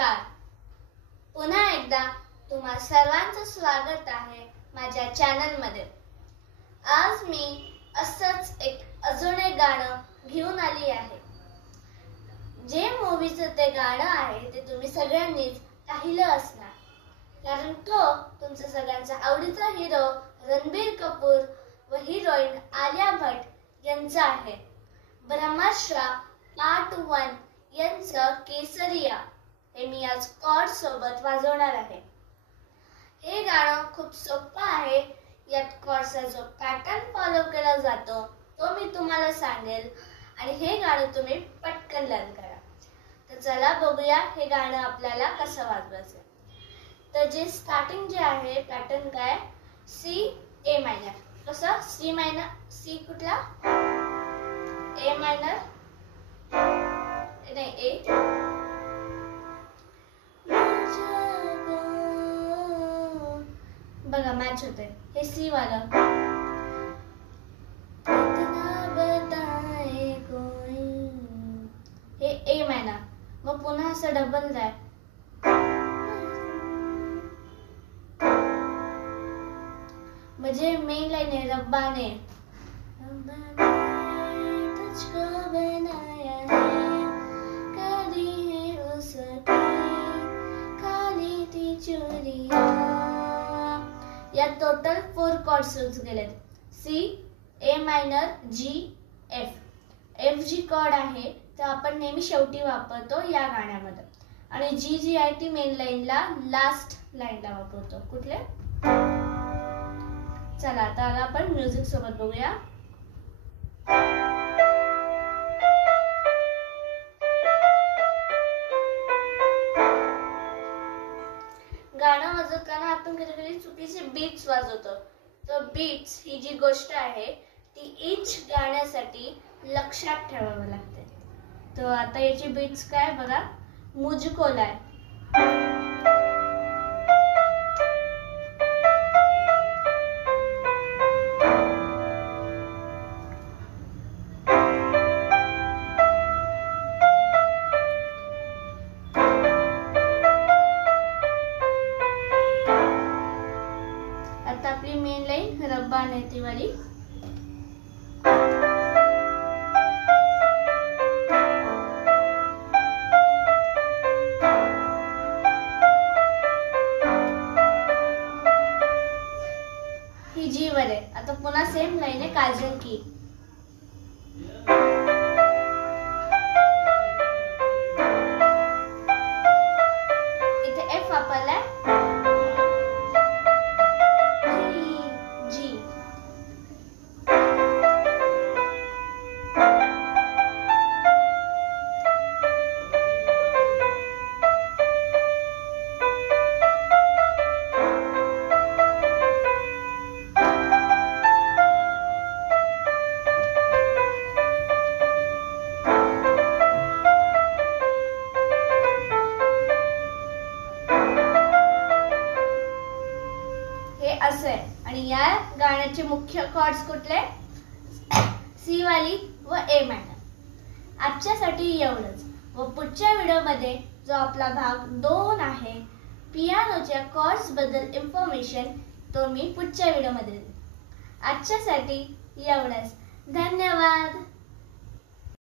नमस्कार. पुन्हा एकदा तुम्हा सर्वांचं स्वागत आहे माझ्या चॅनलमध्ये. आज मी असंच अजून एक गाणं घेऊन आली आहे. जे मूवीचं ते गाणं आहे ते तुम्ही सगळ्यांनीच पाहिलं असणार, कारण तो तुमच्या सगळ्यांचा आवडीचा हिरो रणबीर कपूर व हिरोईन आलिया भट्ट यांचा आहे. ब्रह्मास्त्र पार्ट 1 यांचं केसरिया हे मी आज कॉर्ड सोबत वाजवणार आहे. हे गाणं खूप सोपं आहे. यात कॉर्डचा जो पॅटर्न फॉलो केला जातो तो मी तुम्हाला सांगेल आणि हे गाणं तुम्ही पटकन लर्न करा. तर चला बघूया हे गाणं आपल्याला कसं वाजवायचं. तर जे स्टार्टिंग जे आहे पॅटर्न काय, सी ए मायनर. कसं सी मायनर, सी कुठला, ए मायनर नाही ए, बघा मॅच होते. हे सी वाला, हे ए मायनर. मग पुन्हा असं डबल जाय, म्हणजे मेन लाईन आहे रब्बा ने तुझको बनाया है, करी है उसकी खाली ती चोरिया. या टोटल 4 कॉर्ड्स यूज केलेत. सी, ए मायनर, जी, एफ. एफ जी कॉर्ड आहे तर आपण नेहमी शेवटी वापरतो या गाण्यामध्ये, आणि जी जी आहे ती मेन लाईनला लास्ट लाईनला वापरतो. कुठले, चला आता आपण म्युझिक सोबत बघूया. गाणं वाजवताना आपण कधी कधी चुकीचे बीट्स वाजवतो. तर बीट्स ही जी गोष्ट आहे ती ईच गाण्यासाठी लक्षात ठेवावं लागते. तर आता याची बीट्स काय बघा, मुझको लाय, आपली मेन लाईन रब्बा ने ती वाली. ही जी वर आहे. आता पुन्हा सेम लाईन आहे काजल की. इथे एफ वापरलाय, असे. आणि या गाण्याचे मुख्य कॉर्ड्स कुठले, सी वाली व ए मायनर. आजच्यासाठी एवढंच. व पुढच्या व्हिडिओमध्ये जो आपला भाग 2 आहे पियानोच्या कॉर्ड्स बद्दल इन्फॉर्मेशन, तो मी पुढच्या व्हिडिओमध्ये देईन. आजच्यासाठी एवढंच. धन्यवाद.